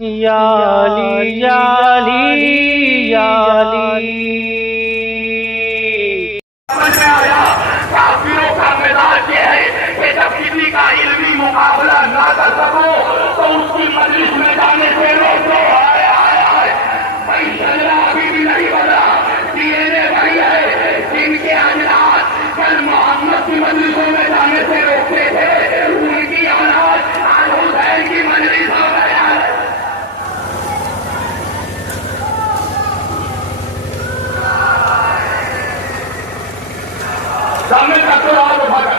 یا علی یا علی یا علی۔ سمجھ میں آیا کافروں کا مزاج یہ ہے کہ جب کسی کا علمی مقابلہ نہ کر سکو تو اس کی مجلس میں جانے سے روکو۔ بھائی شجرا ابھی بھی نہیں بدلا، ڈی این اے بھائی ہے جن کے اجناس کل محمد کی مجلسوں میں جانے سے روکتے تھے، ان کی اولاد آج حسین کی مجلسوں میں سامنے تک تو آج اٹھا کر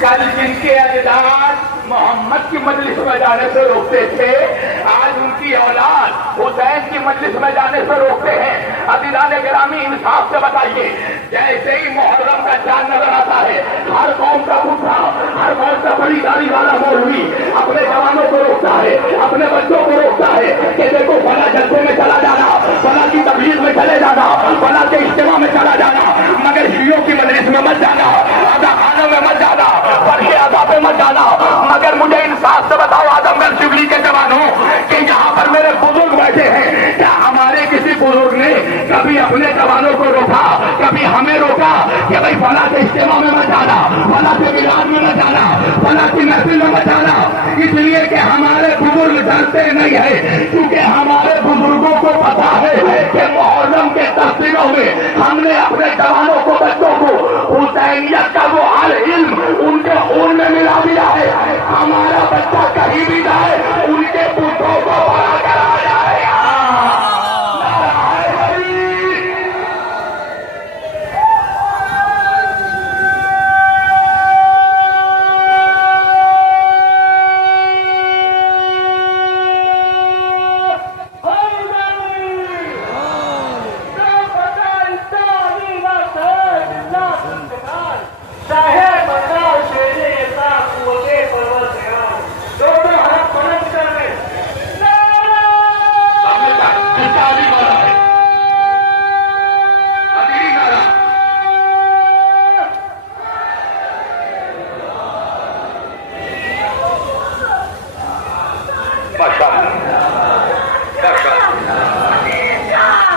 کل جن کے اجداد محمد کی مجلس میں جانے سے روکتے تھے، آج ان کی اولاد حسین کی مجلس میں جانے سے روکتے ہیں۔ عزیزان گرامی انصاف سے بتائیے، جیسے ہی محرم کا چاند نظر آتا ہے، ہر قوم کا بوڑھا، ہر قوم کا بڑی داڑھی والا مولوی اپنے جوانوں کو روکتا ہے، اپنے بچوں کو روکتا ہے کہ دیکھو فلاں جلسے میں چلا جانا، فلاں کی تبلیغ میں چلے جانا، فلاں کے اجتماع میں چلا جانا، مگر شیعوں کی مجلس میں مت جانا، ادا خانوں میں مت جانا، فرش ادا پہ مت جانا۔ مگر مجھے انصاف سے بتاؤ اعظم گڑھ شبلی کے جوانوں کہ یہاں پر میرے بزرگ بیٹھے ہیں، کیا ہمارے کسی بزرگ نے کبھی اپنے جوانوں کو روکا، کبھی ہمیں روکا کہ بھائی فلاں کے اجتماع میں مت جانا، فلاں کے میلاد میں مت جانا، فلاں کی محفل میں مت جانا؟ اس لیے کہ ہمارے بزرگ ڈرتے نہیں ہے، کیونکہ ہمارے بزرگوں کو پتا ہے کہ محرم کے 10 دنوں میں ہم نے اپنے جوانوں کو، بچوں کو حسینیت کا وہ علم ان کے خون میں ملا دیا ہے۔ ہمارا بچہ کہیں بھی جائے ان کے پوتوں کو بڑا کرا جائے گا۔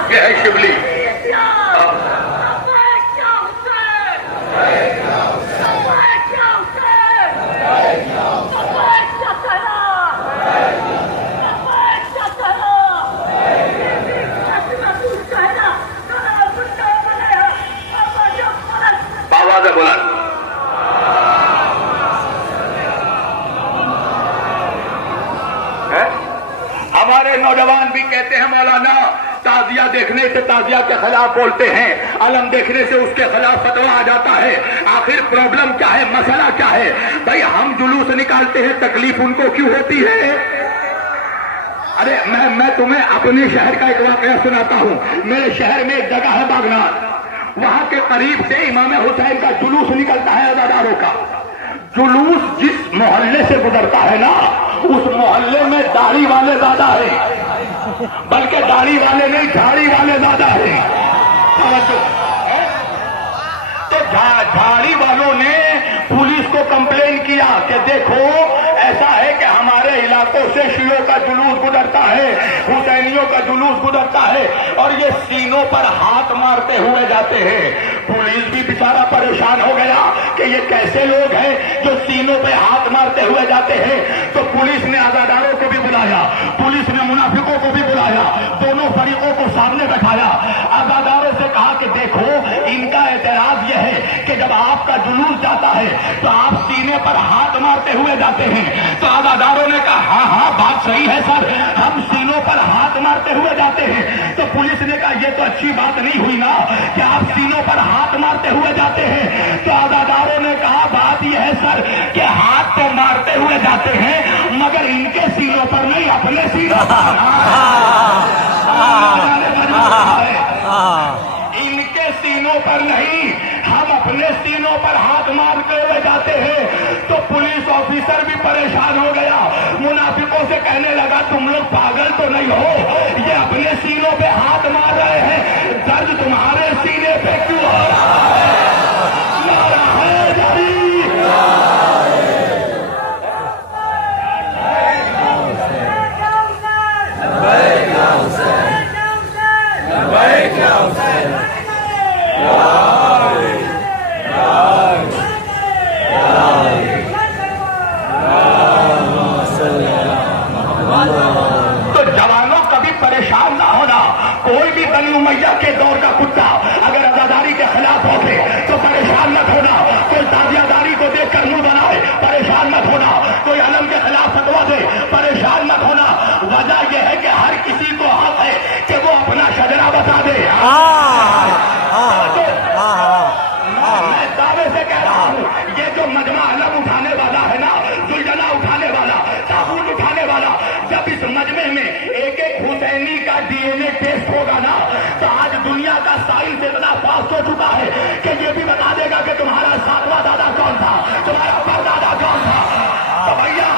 یہ ہے شبلی۔ ہمارے نوجوان بھی کہتے ہیں مولانا تعزیہ دیکھنے سے تعزیہ کے خلاف بولتے ہیں، علم دیکھنے سے اس کے خلاف فتویٰ آ جاتا ہے۔ آخر پرابلم کیا ہے، مسئلہ کیا ہے؟ بھائی ہم جلوس نکالتے ہیں، تکلیف ان کو کیوں ہوتی ہے؟ ارے میں تمہیں اپنے شہر کا ایک واقعہ سناتا ہوں۔ میرے شہر میں ایک جگہ ہے باغنات، وہاں کے قریب سے امام حسین کا جلوس نکلتا ہے عزاداروں کا۔ جلوس جس محلے سے گزرتا ہے نا، اس محلے میں داڑھی والے زیادہ ہیں، بلکہ داڑھی والے نہیں جھاڑی والے زیادہ ہیں۔ تو جھاڑی والوں نے پولیس کو کمپلین کیا کہ دیکھو ایسا ہے کہ ہمارے علاقوں سے شیعوں کا جلوس گزرتا ہے، حسینیوں کا جلوس گزرتا ہے اور یہ سینوں پر ہاتھ مارتے ہوئے جاتے ہیں۔ پولیس بھی بیچارہ پریشان ہو گیا کہ یہ کیسے لوگ ہیں جو سینوں پہ ہاتھ مارتے ہوئے جاتے ہیں۔ تو پولیس نے عزاداروں کو بھی بلایا، پولیس نے منافقوں کو بھی بلایا، دونوں فریقوں کو سامنے بٹھایا، عزاداروں سے کہا کہ دیکھو ان کا اعتراض یہ ہے کہ جب آپ کا جلوس جاتا ہے تو آپ سینے پر ہاتھ مارتے ہوئے جاتے ہیں۔ تو عزاداروں نے کہا ہاں بات صحیح اچھی بات نہیں ہوئی نا کہ آپ سینوں پر ہاتھ مارتے ہوئے جاتے ہیں؟ تو عزاداروں نے کہا بات یہ ہے سر کہ ہاتھ تو مارتے ہوئے جاتے ہیں مگر ان کے سینوں پر نہیں، اپنے سینوں پر۔ ان کے سینوں پر نہیں، ہم اپنے سینوں پر ہاتھ مارتے ہوئے جاتے ہیں۔ تو پولیس آفیسر بھی پریشان ہو گیا، منافقوں سے کہنے لگا تم لوگ پاگل تو نہیں ہو، یہ اپنے سینوں پہ ہاتھ مار رہے ہیں، درد تمہارے سینے پہ کیوں ہو رہا ہے؟ نعرہ حیدری! تو جوانوں کبھی پریشان نہ ہونا، کوئی بھی بنی امیہ کے دور کا کتا اگر عزاداری کے خلاف ہوتے تو پریشان مت ہونا، کوئی تازیہ داری کو دیکھ کر منہ بنائے پریشان مت ہونا، کوئی علم کے خلاف فتوا دے پریشان مت ہونا، وجہ یہ ہے کہ ہر کسی کو حق ہے کہ وہ اپنا شجرہ بتا دے۔ میں دعوے سے کہہ رہا ہوں یہ جو مجمع علم اٹھانے والا ہے نا، زلجنا اٹھانے والا، تابوت اٹھانے والا، جب اس مجمع میں ایک ایک حسینی کا ڈی این اے ٹیسٹ ہوگا نا تو آج دنیا کا سائنس اتنا فاسٹ ہو چکا ہے کہ یہ بھی بتا دے گا کہ تمہارا ساتواں دادا کون تھا، تمہارا پردادا کون تھا۔ تو بھیا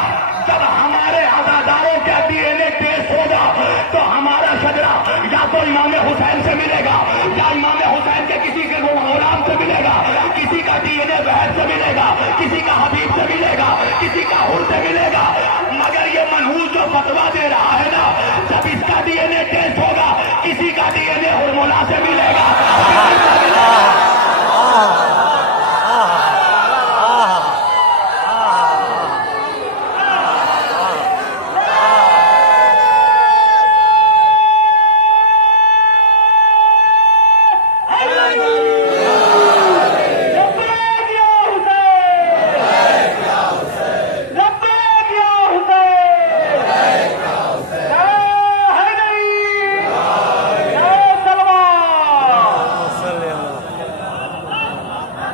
جب ہمارے عزاداروں کا ڈی این اے ٹیسٹ ہوگا تو ہمارا شجرہ یا تو امام حسین سے ملے گا یا امام حسین کے کسی کے غلام سے ملے گا، کسی کا ڈی این اے بہن سے ملے گا، کسی کا حبیب سے ملے گا، کسی کا حر سے ملے گا، مگر یہ منحوس جو فتوا دے رہا ہے نا جب اس کا ڈی این اے ٹیسٹ ہوگا کسی کا ڈی این اے ہرمولا سے ملے گا۔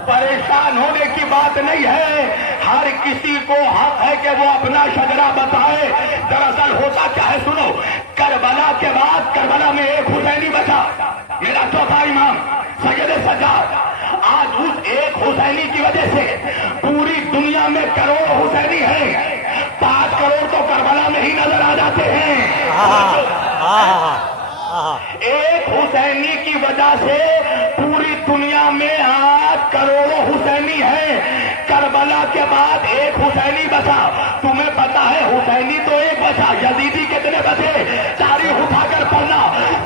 پریشان ہونے کی بات نہیں ہے، ہر کسی کو حق ہے کہ وہ اپنا شجرہ بتائے۔ دراصل ہوتا کیا ہے سنو، کربلا کے بعد کربلا میں ایک حسینی بچا، میرا چوتھا امام سید سجاد۔ آج اس ایک حسینی کی وجہ سے پوری دنیا میں کروڑ حسینی ہیں، 5 کروڑ تو کربلا میں ہی نظر آ جاتے ہیں۔ ایک حسینی کی وجہ سے پوری دنیا میں آج کروڑوں حسینی ہیں، کربلا کے بعد ایک حسینی بچا۔ تمہیں پتا ہے حسینی تو ایک بچا، یزیدی کتنے بچے؟ تاریخ اٹھا کر پڑھنا،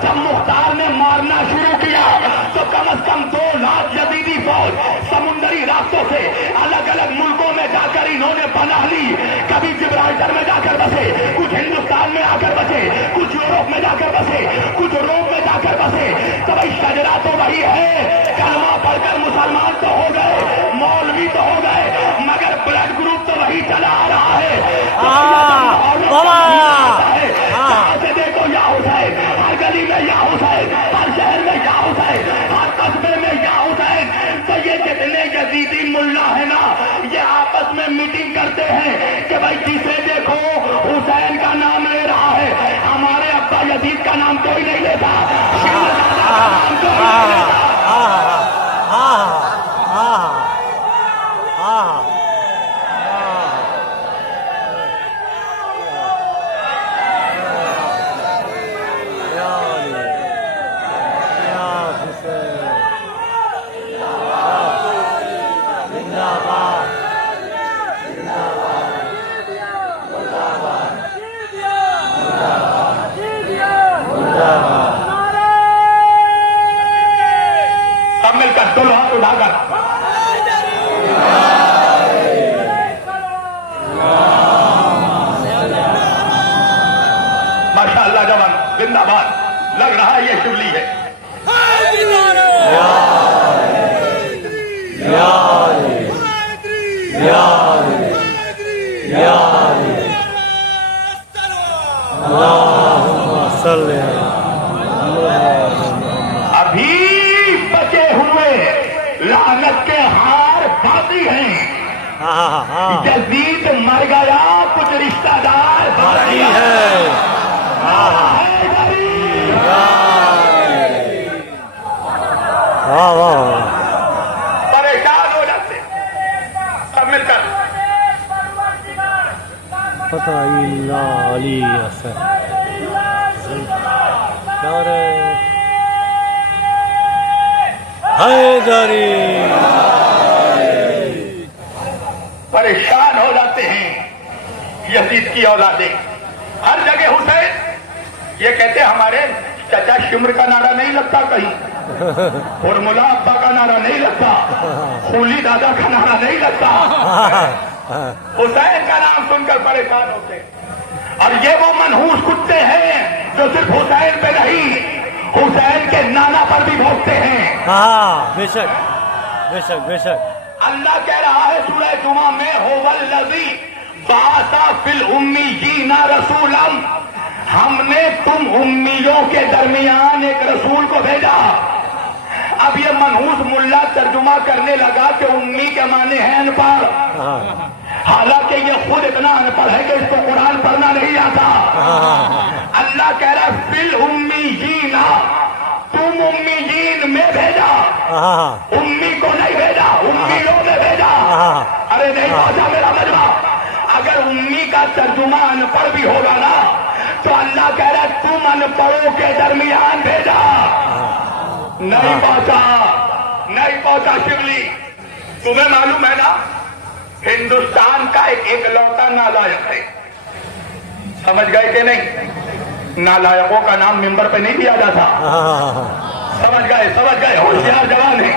جب مختار نے مارنا شروع کیا تو کم از کم 2 لاکھ یزیدی فوج سمندری راستوں سے الگ الگ ملکوں میں جا کر انہوں نے پناہ لی، کبھی جبرالٹر میں جا کر بسے، کچھ ہندوستان میں آ کر بسے، کچھ یورپ میں جا کر بسے، کچھ روم میں جا کر بسے۔ تو بھائی شجرا تو وہی ہے، کلمہ پڑھ کر مسلمان تو ہو گئے، مولوی تو ہو گئے، مگر بلڈ گروپ تو وہی چلا آ رہا ہے۔ سے دیکھو یا حسین، ہر گلی میں یا حسین، ہر شہر میں یا حسین، ہر قصبے میں یا حسین۔ تو یہ جتنے یزیدی ملا ہے نا یہ آپس میں میٹنگ کرتے ہیں کہ بھائی جسے دیکھو حسین کا نام لے رہا ہے، ہمارے ابا یزید کا نام کوئی نہیں لیتا، شہزادہ کا نام کوئی نہیں لیتا۔ سب مل کر دونوں ہاتھ اٹھا کر ماشاء اللہ جوان زندہ باد، لگ رہا ہے یہ شبلی ہے۔ لعنت کے ہار باقی ہیں. یزید مر گیا کچھ رشتہ دار باقی ہے. پریشان ہو جاتے سب مل کر. پتہ علی حیدری. پریشان ہو جاتے ہیں یزید کی اولادیں. ہر جگہ حسین یہ کہتے ہمارے چچا شمر کا نعرہ نہیں لگتا کہیں, فارمولا ابا کا نعرہ نہیں لگتا, خولی دادا کا نعرہ نہیں لگتا. حسین کا نام سن کر پریشان ہوتے. اور یہ وہ منحوس کتے ہیں جو صرف حسین پہ نہیں حسین کے نانا پر بھی بھونکتے ہیں. بے شک بے شک بے شک. اللہ کہہ رہا ہے سورہ جمعہ میں هو الذی بعث فی الامیین رسولا, ہم نے تم امیوں کے درمیان ایک رسول کو بھیجا. اب یہ منحوس ملا ترجمہ کرنے لگا کہ امی کے معنی ہیں ان پڑھ, حالانکہ یہ خود اتنا ان پڑھ ہے کہ اس کو قرآن پڑھنا نہیں آتا. اللہ کہہ رہا ہے فی الامیین, تم امیین میں بھیجا, امی کو نہیں بھیجا, امیوں نے بھیجا. ارے نہیں پہنچا میرا مجمع. اگر امی کا ترجمہ ان پڑھ بھی ہوگا نا تو اللہ کہہ رہا ہے تم ان پڑھوں کے درمیان بھیجا. نہیں پہنچا, نہیں پہنچا. شبلی تمہیں معلوم ہے نا ہندوستان کا ایک لوتا نالائق ہے. سمجھ گئے کہ نہیں؟ نالائقوں کا نام ممبر پہ نہیں دیا جاتا. سمجھ گئے ہوشیار جوان ہے.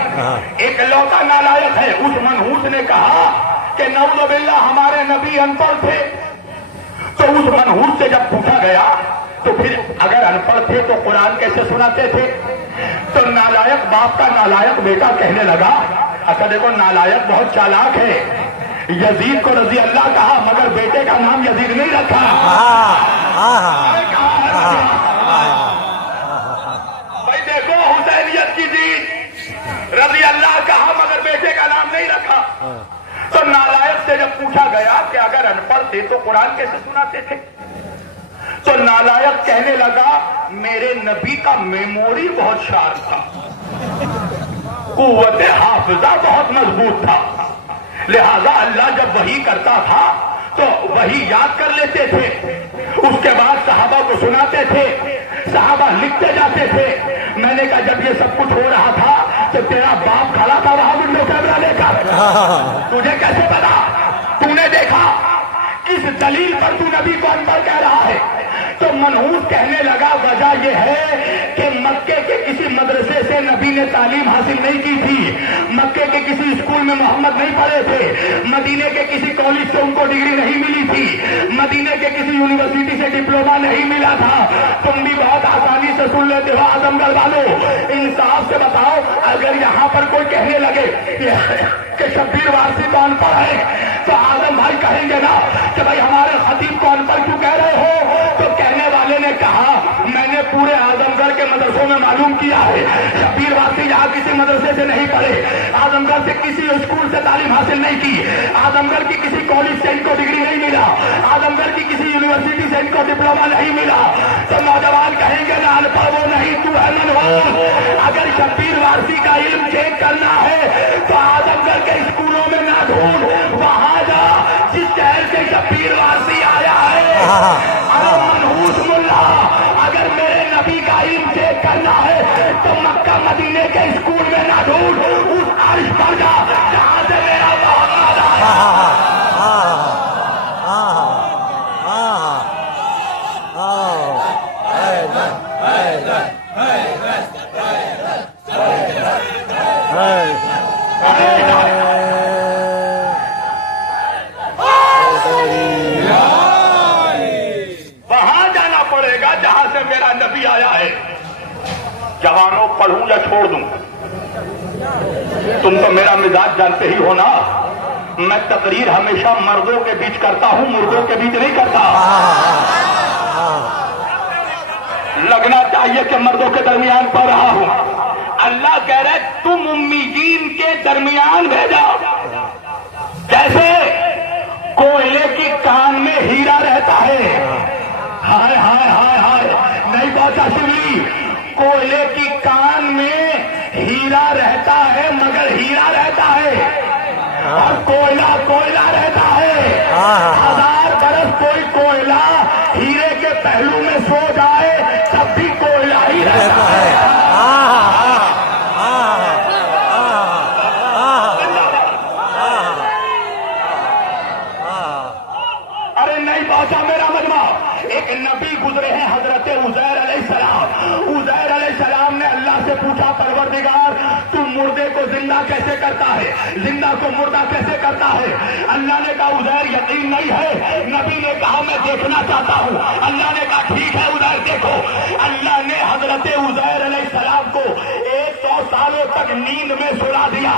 ایک لوتا نالائق ہے. اس منحوس نے کہا کہ نعوذ باللہ ہمارے نبی ان پڑھ تھے. تو اس منحوس سے جب پوچھا گیا تو پھر اگر ان پڑھ تھے تو قرآن کیسے سناتے تھے؟ تو نالائق باپ کا نالائق بیٹا کہنے لگا اچھا دیکھو نالائق بہت چالاک ہے, یزید کو رضی اللہ کہا مگر بیٹے کا نام یزید نہیں رکھا. بھائی دیکھو حسینیت کی جیت, رضی اللہ کہا مگر بیٹے کا نام نہیں رکھا. تو نالائق سے جب پوچھا گیا کہ اگر ان پڑھ تھے تو قرآن کیسے سناتے تھے؟ تو نالائق کہنے لگا میرے نبی کا میموری بہت شارپ تھا, قوت حافظہ بہت مضبوط تھا, لہذا اللہ جب وحی کرتا تھا تو وہی یاد کر لیتے تھے, اس کے بعد صحابہ کو سناتے تھے, صحابہ لکھتے جاتے تھے. میں نے کہا جب یہ سب کچھ ہو رہا تھا تو تیرا باپ کھڑا تھا وہاں ونڈو کیمرہ لے کر, تجھے کیسے پتا؟ تو نے دیکھا کس دلیل پر تو نبی کو انپڑھ کہہ رہا ہے؟ تو منحوس کہنے لگا وجہ یہ ہے کہ مکے کے کسی مدرسے سے نبی نے تعلیم حاصل نہیں کی تھی, مکے کے کسی اسکول میں محمد نہیں پڑھے تھے, مدینے کے کسی کالج سے ان کو ڈگری نہیں ملی تھی, مدینے کے کسی یونیورسٹی سے ڈپلوما نہیں ملا تھا. تم بھی بہت آسانی سے سن لیتے ہو. اعظم گڑھ والوں انصاف سے بتاؤ, اگر یہاں پر کوئی کہنے لگے کہ شبیر وارثی تو ان پڑھ ہے تو اعظم بھائی کہیں گے نا کہ بھائی ہمارے خطیب کو ان پڑھ کیوں کہہ رہے ہو؟ تو کہنے والے نے کہا میں نے پورے اعظم گڑھ کے مدرسوں میں معلوم کیا ہے شبیر وارثی یہاں کسی مدرسے سے نہیں پڑھے, اعظم گڑھ سے کسی اسکول سے تعلیم حاصل نہیں کی, اعظم گڑھ کی کسی کالج سے ان کو ڈگری نہیں ملا, اعظم گڑھ کی کسی یونیورسٹی سے ان کو ڈپلوما نہیں ملا. تو نوجوان کہیں گے نا ان پڑھ وہ نہیں تو ہے منحوس. اگر شبیر وارثی کا علم چیک کرنا ہے تو اعظم گڑھ کے اسکولوں میں نہ ڈھونڈ, وہاں جا جس شہر سے شبیر وارثی آیا ہے. منحوس ملا اگر میرے نبی کا علم چیک کرنا ہے تو مکہ مدینے کے اسکول میں نہ ڈھونڈ, اس عرش پر جا جہاں سے میرا محمد آیا. وہاں جانا پڑے گا جہاں سے میرا نبی آیا ہے. جوانوں پڑھوں یا چھوڑ دوں؟ تم تو میرا مزاج جانتے ہی ہو نا, میں تقریر ہمیشہ مردوں کے بیچ کرتا ہوں, مردوں کے بیچ نہیں کرتا. لگنا چاہیے کہ مردوں کے درمیان پڑھ رہا ہوں. اللہ کہہ رہے تم امیین کے درمیان بھیجا، جیسے کوئلے کی کان میں ہیرا رہتا ہے۔ ہائے ہائے ہائے ہائے، نہیں پہنچا شبلی، کوئلے کی کان میں ہیرا رہتا ہے مگر ہیرا رہتا ہے، اور کوئلہ کوئلہ رہتا ہے۔ 1000 برس کوئی کوئلہ ہیرے کے پہلو میں سو جائے تب بھی کوئلہ ہی رہتا ہے۔ ارے نہیں پہنچا میرا مجمع۔ ایک نبی گزرے ہیں حضرت عزیر علیہ السلام۔ عزیر علیہ السلام نے اللہ سے پوچھا پروردگار تو مردے کو زندہ کیسے کرتا ہے، زندہ کو مردہ کیسے کرتا ہے؟ اللہ نے کہا عزیر یقین نہیں ہے۔ نبی نے کہا میں دیکھنا چاہتا ہوں۔ اللہ نے کہا ٹھیک ہے عزیر دیکھو۔ اللہ نے حضرت عزیر علیہ السلام کو 100 سالوں تک نیند میں سلا دیا۔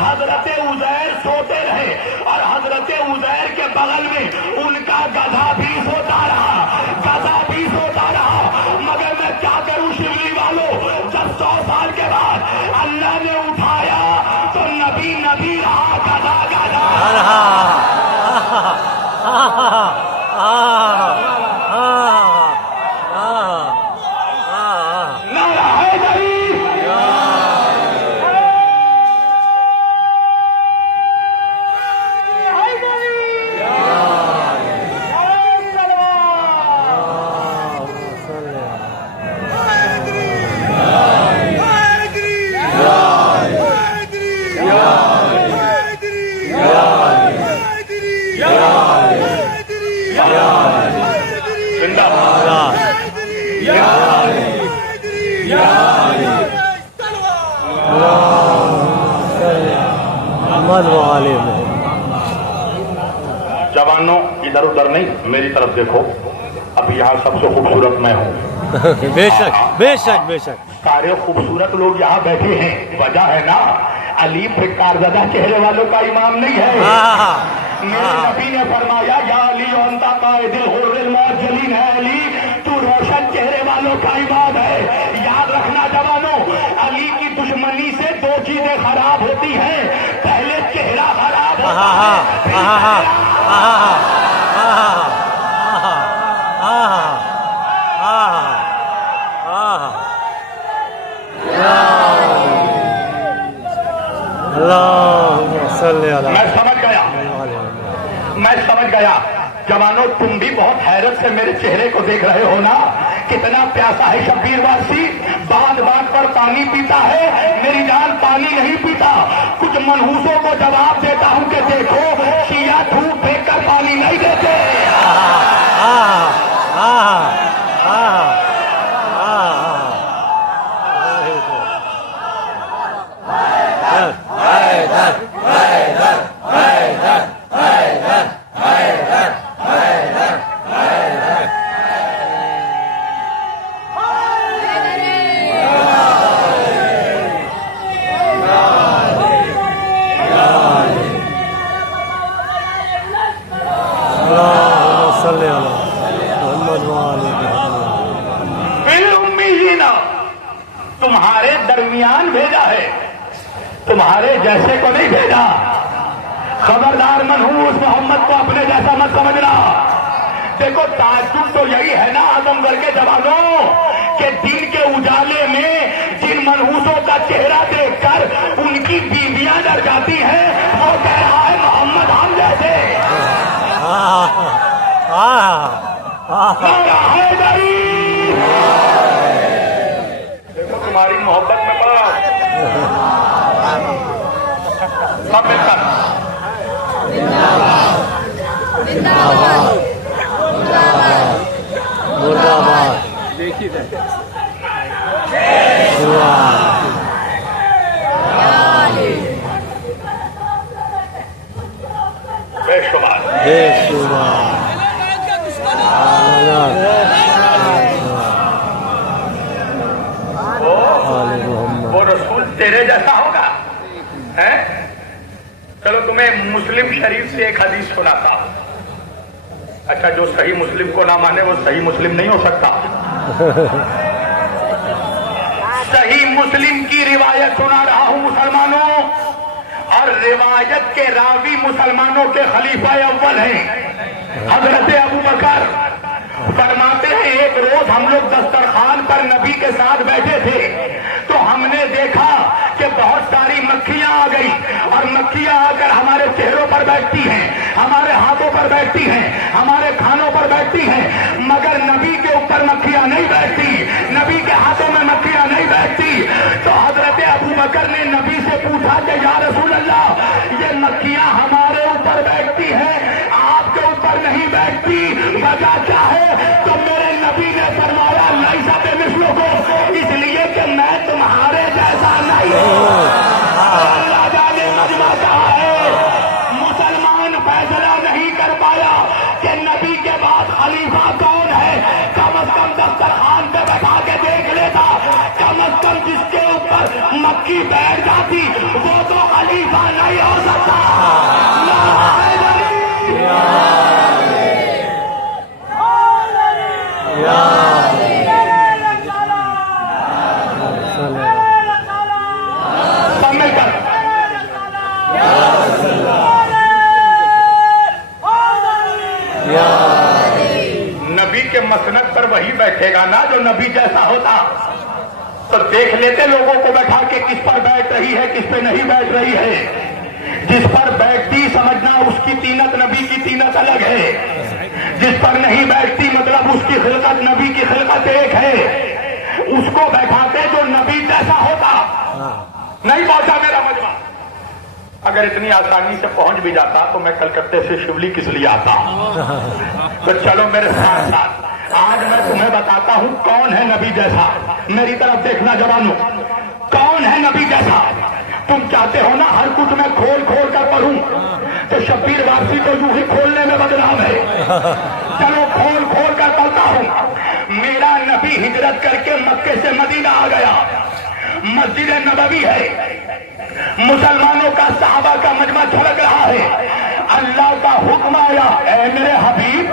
حضرت عزیر سوتے رہے اور حضرت عزیر کے بغل میں ان کا گدھا بھی سوتا رہا، گدھا بھی سوتا رہا۔ مگر میں کیا کروں شبلی والوں، جب 100 سال کے بعد اللہ نے اٹھایا تو نبی نبی رہا، گدھا گدھا رہا۔ جوانوں ادھر ادھر نہیں، میری طرف دیکھو، اب یہاں سب سے خوبصورت میں ہوں۔ بے شک بے شک بے شک، سارے خوبصورت لوگ یہاں بیٹھے ہیں، وجہ ہے نا علی فکارزدہ چہرے والوں کا امام نہیں ہے۔ میرے نبی نے فرمایا یا علی انت قائد الغر المعجلین، ہے علی تو روشن چہرے والوں کا امام ہے۔ یاد رکھنا جوانوں، علی کی دشمنی سے 2 چیزیں خراب ہوتی ہیں، پہلے چہرہ خراب ہوتا ہے، میں سمجھ گیا۔ جوانوں تم بھی بہت حیرت سے میرے چہرے کو دیکھ رہے ہو نا، کتنا پیاسا ہے شبیر واسی، باندھ باندھ پر پانی پیتا ہے، میری جان پانی نہیں پیتا۔ کچھ منحوسوں کو جواب دیتا ہوں کہ دیکھو شیعہ دھوپ پھینک کر پانی نہیں دیتے۔ تمہارے درمیان بھیجا ہے، تمہارے جیسے کو نہیں بھیجا۔ خبردار منحوس محمد کو اپنے جیسا مت سمجھنا۔ دیکھو تعجب تو یہی ہے نا اعظم گڑھ کے جوانوں کہ دن کے اجالے میں جن منحوسوں کا چہرہ دیکھ کر ان کی بیویاں ڈر جاتی ہیں، وہ کہہ رہا ہے محمد ہم جیسے۔ دیکھو تمہاری محبت میں پڑا سب مل کر بے شمار وہ رسول تیرے جیسا ہوگا ہے؟ چلو تمہیں مسلم شریف سے ایک حدیث سناتا ہوں۔ اچھا جو صحیح مسلم کو نہ مانے وہ صحیح مسلم نہیں ہو سکتا۔ صحیح مسلم کی روایت سنا رہا ہوں مسلمانوں، اور روایت کے راوی مسلمانوں کے خلیفہ اول ہیں حضرت ابو بکر۔ فرماتے ہیں ایک روز ہم لوگ دسترخوان پر نبی کے ساتھ بیٹھے تھے تو ہم نے دیکھا کہ بہت ساری مکھیاں آ گئی، اور مکھیاں آ کر ہمارے چہروں پر بیٹھتی ہیں، ہمارے ہاتھوں پر بیٹھتی ہیں، ہمارے کھانوں پر بیٹھتی ہیں، مگر نبی کے اوپر مکھیاں نہیں بیٹھتی، نبی کے ہاتھوں میں مکھیاں نہیں بیٹھتی۔ تو حضرت ابو بکر نے نبی سے پوچھا کہ یا رسول اللہ، یہ مکھیاں ہمارے اوپر بیٹھتی ہیں، آپ کے اوپر نہیں بیٹھتی، وجہ کیا ہے؟ تو میرے نبی نے فرمایا لیسا بمثلکم، اس لیے کہ میں تمہارے جیسا نہیں ہوں۔ اللہ جانے مجمع کہا ہے، مسلمان فیصلہ نہیں کر پایا کہ نبی کے بعد خلیفہ کون ہے، کم از کم دسترخوان پہ بیٹھا کے دیکھ لیتا، کم از کم جس کے اوپر مکھی بیٹھ جاتی وہ تو خلیفہ نہیں ہو سکتا۔ نبی کے مسند پر وہی بیٹھے گا نا جو نبی جیسا ہوتا، تو دیکھ لیتے لوگوں کو بیٹھا کے کس پر بیٹھ رہی ہے کس پہ نہیں بیٹھ رہی ہے۔ جس پر بیٹھتی سمجھنا اس کی طینت نبی کی طینت الگ ہے، جس پر نہیں بیٹھتی مطلب اس کی خلقت نبی کی خلقت ایک ہے۔ اس کو بیٹھاتے جو نبی جیسا ہوتا۔ نہیں پہنچا میرا مجمع، اگر اتنی آسانی سے پہنچ بھی جاتا تو میں کلکتے سے شبلی کس لیے آتا؟ تو چلو میرے ساتھ ساتھ آج میں تمہیں بتاتا ہوں کون ہے نبی جیسا۔ میری طرف دیکھنا جوانوں، کون ہے نبی جیسا؟ تم چاہتے ہو نا ہر کچھ میں کھول کھول کر پڑھوں، تو شبیر واپسی تو یوں ہی کھولنے میں بدنام ہے۔ چلو کھول کھول کر پڑھتا ہوں۔ میرا نبی ہجرت کر کے مکے سے مدینہ آ گیا، مسجد نبوی ہے، مسلمانوں کا صحابہ کا مجمع جھلک رہا ہے۔ اللہ کا حکم آیا، اے میرے حبیب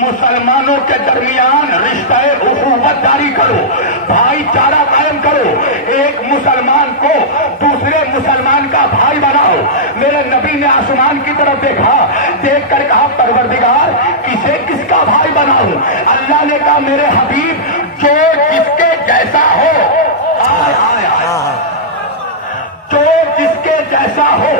مسلمانوں کے درمیان رشتہ اخوت جاری کرو، بھائی چارہ قائم کرو، ایک مسلمان کو دوسرے مسلمان کا بھائی بناؤ۔ میرے نبی نے آسمان کی طرف دیکھا، دیکھ کر کہا پروردگار کسے کس کا بھائی بناؤں؟ اللہ نے کہا میرے حبیب جو جس کے جیسا ہو، جو جس کے جیسا ہو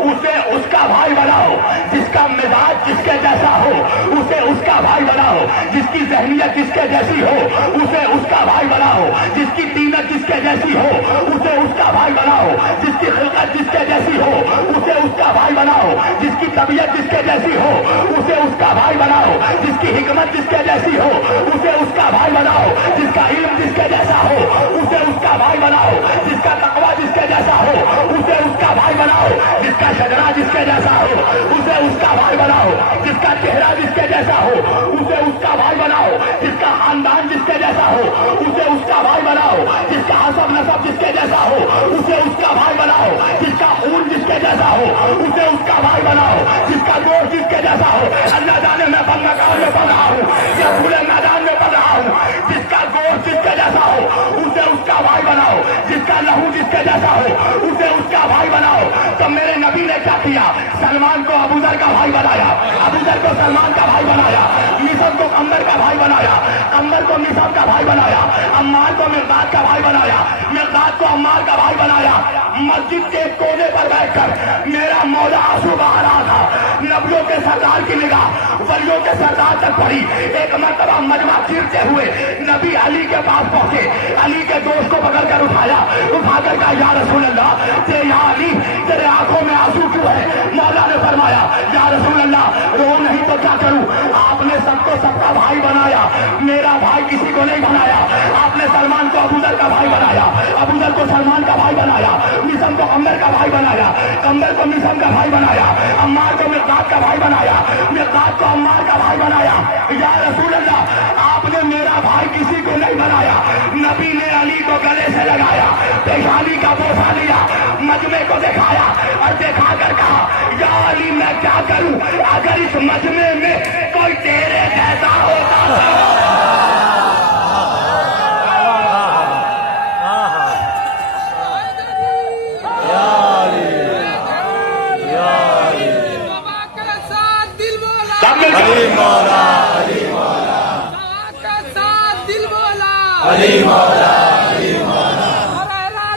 اسے اس کا بھائی بناؤ، جس کا مزاج جس کے جیسا ہو اسے اس کا بھائی بناؤ، جس کی ذہنیت جس کے جیسی ہو اسے اس کا بھائی بناؤ، جس کی طینت جس کے جیسی ہو اسے اس کا بھائی بناؤ، جس کی خلقت جس کے جیسی ہو اسے اس کا بھائی بناؤ، جس کی طبیعت جس کے جیسی ہو اسے اس کا بھائی بناؤ، جس کی حکمت جس کے جیسی ہو اسے اس کا بھائی بناؤ، جس کا علم جس کے جیسا ہو اسے اس کا بھائی بناؤ، جس کا تقویٰ جس کے جیسا ہو اسے اس کا بھائی بناؤ، جس کا شجرا جس کے جیسا ہو اسے اس کا بھائی بناؤ، جس کا چہرہ جس کے جیسا ہو اسے اس کا بھائی بناؤ، جس کا خاندان جس کے جیسا ہو اسے اس کا بھائی بناؤ، جس کا حسب نسب جس کے جیسا ہو اسے اس کا بھائی بناؤ، جس کا خون جس کے جیسا ہو اسے اس کا بھائی بناؤ، جس کا گوشت جس کے جیسا ہو۔ اللہ جانے میں بندگاہ میں پڑھ رہا ہوں یا کھلے میدان میں پڑھ رہا ہوں، جس کا گوشت جس کے جیسا ہو اسے اس کا بھائی بناؤ، جس کا لہو جس کے جیسا ہو اسے اس کا بھائی بناؤ۔ تو میرے نبی نے کیا کیا؟ سلمان کو ابو ذر کا بھائی بنایا، ابو ذر کو سلمان کا بھائی بنایا، مصعب کو عمر کا بھائی بنایا، عمر کو مصعب کا بھائی بنایا، عمار کو مقداد کا بھائی بنایا، مقداد کو عمار کا بھائی بنایا۔ مسجد کے کونے پر بیٹھ کر میرا مولا آنسو بہا رہا تھا۔ نبیوں کے سردار کی نگاہ ولیوں کے سردار تک پڑی۔ ایک مرتبہ مجمع چیرتے ہوئے نبی علی کے پاس پہنچے، علی کے دوست کو پکڑ کر اٹھایا، اٹھا کر کہا یا رسول اللہ یا علی تیرے آنکھوں میں آنسو کیوں ہے؟ مولا نے فرمایا یا رسول اللہ رو نہیں تو کیا کروں؟ آپ نے سب کو سب کا بھائی بنایا، میرا بھائی کسی کو نہیں بنایا۔ آپ نے سلمان کو ابو ذر کا بھائی بنایا، ابو ذر کو سلمان کا بھائی بنایا، مصعب کو عمر کا بھائی بنایا، عمر کو مصعب کا بھائی بنایا، عمار کو مقداد کا بھائی بنایا، مقداد کو عمار کا بھائی بنایا۔ یا رسول اللہ آپ نے میرا بھائی کسی کو نہیں بنایا۔ نبی نے علی کو گلے سے لگایا، پیشانی کا بوسہ لیا، مجمع کو دکھایا اور دکھا کر کہا یا علی میں کیا کروں؟ اگر اس مجمع میں کوئی تیرے جیسا ہوتا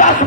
10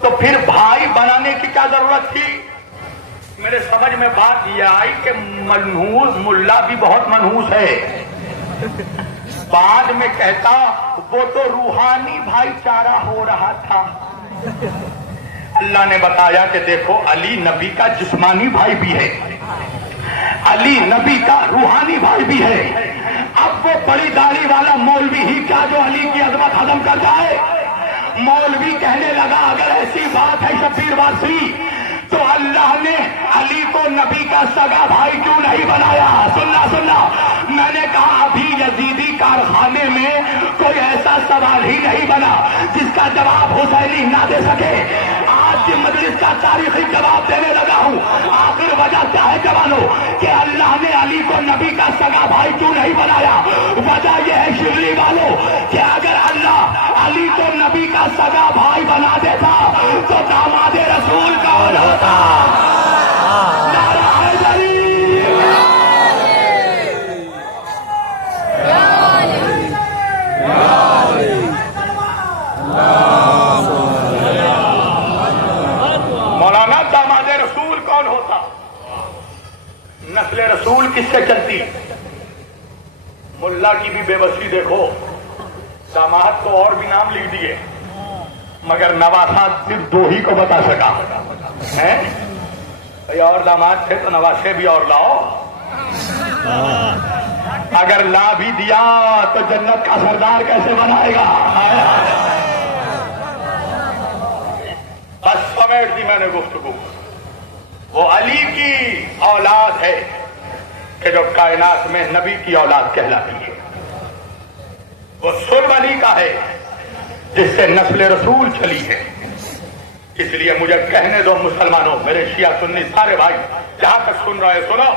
تو پھر بھائی بنانے کی کیا ضرورت تھی؟ میرے سمجھ میں بات یہ آئی کہ منحوس ملا بھی بہت منحوس ہے. بعد میں کہتا وہ تو روحانی بھائی چارہ ہو رہا تھا. اللہ نے بتایا کہ دیکھو علی نبی کا جسمانی بھائی بھی ہے, علی نبی کا روحانی بھائی بھی ہے. اب وہ بڑی داڑھی والا مولوی ہی کیا جو علی کی عظمت ہضم کر جائے؟ مولوی کہنے لگا اگر ایسی بات ہے شبیر واسری تو اللہ نے علی کو نبی کا سگا بھائی کیوں نہیں بنایا؟ سننا میں نے کہا ابھی یزیدی کارخانے میں کوئی ایسا سوال ہی نہیں بنا جس کا جواب حسینی نہ دے سکے. آج کی مجلس کا تاریخی جواب دینے لگا ہوں. آخر وجہ کیا ہے جوانوں کہ اللہ نے علی کو نبی کا سگا بھائی کیوں نہیں بنایا؟ وجہ یہ ہے شبلی والوں کہ اگر اللہ علی کو نبی کا سگا بھائی بنا دیتا تو داماد رسول کون ہوتا؟ نعرہ حیدری. مولانا داماد رسول کون ہوتا؟ نسل رسول کس سے چلتی؟ ملا کی بھی بے بسی دیکھو, داماد کو اور بھی نام لکھ دیے مگر نواسا صرف دو ہی کو بتا سکا ہے. اور داماد تھے تو نواسے بھی اور لاؤ. اگر لا بھی دیا تو جنت کا سردار کیسے بنائے گا؟ بس سمیٹ دی میں نے گفتگو. وہ علی کی اولاد ہے کہ جو کائنات میں نبی کی اولاد کہلاتی ہے. وہ سلب علی کا ہے جس سے نسل رسول چلی ہے. اس لیے مجھے کہنے دو مسلمانوں, میرے شیعہ سنی سارے بھائی جہاں تک سن رہے سنو,